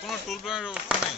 কোনো টুল প্ল্যানের ব্যবস্থা নেই।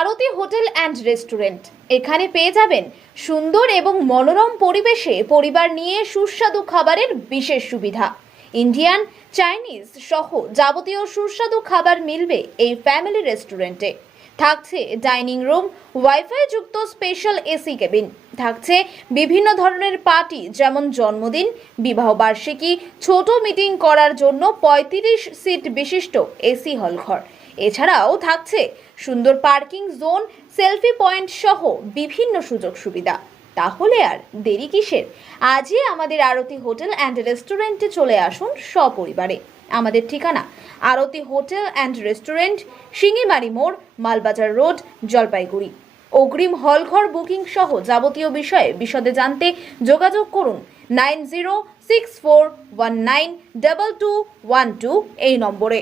আরতি হোটেল অ্যান্ড রেস্টুরেন্ট। এখানে পেয়ে যাবেন সুন্দর এবং মনোরম পরিবেশে পরিবার নিয়ে সুস্বাদু খাবারের বিশেষ সুবিধা। ইন্ডিয়ান, চাইনিজ সহ যাবতীয় সুস্বাদু খাবার মিলবে এই ফ্যামিলি রেস্টুরেন্টে। থাকছে ডাইনিং রুম, ওয়াইফাই যুক্ত স্পেশাল এসি কেবিন। থাকছে বিভিন্ন ধরনের পার্টি, যেমন জন্মদিন, বিবাহ বার্ষিকী, ছোট মিটিং করার জন্য 35 সিট বিশিষ্ট এসি হল ঘর। এছাড়াও থাকছে সুন্দর পার্কিং জোন, সেলফি পয়েন্ট সহ বিভিন্ন সুযোগ সুবিধা। তাহলে আর দেরি কিসের? আজই আমাদের আরতি হোটেল অ্যান্ড রেস্টুরেন্টে চলে আসুন সপরিবারে। আমাদের ঠিকানা আরতি হোটেল অ্যান্ড রেস্টুরেন্ট, শিঙিমারি মোড়, মালবাজার রোড, জলপাইগুড়ি। অগ্রিম হল ঘর বুকিং সহ যাবতীয় বিষয়ে বিশদে জানতে যোগাযোগ করুন 9064192212 এই নম্বরে।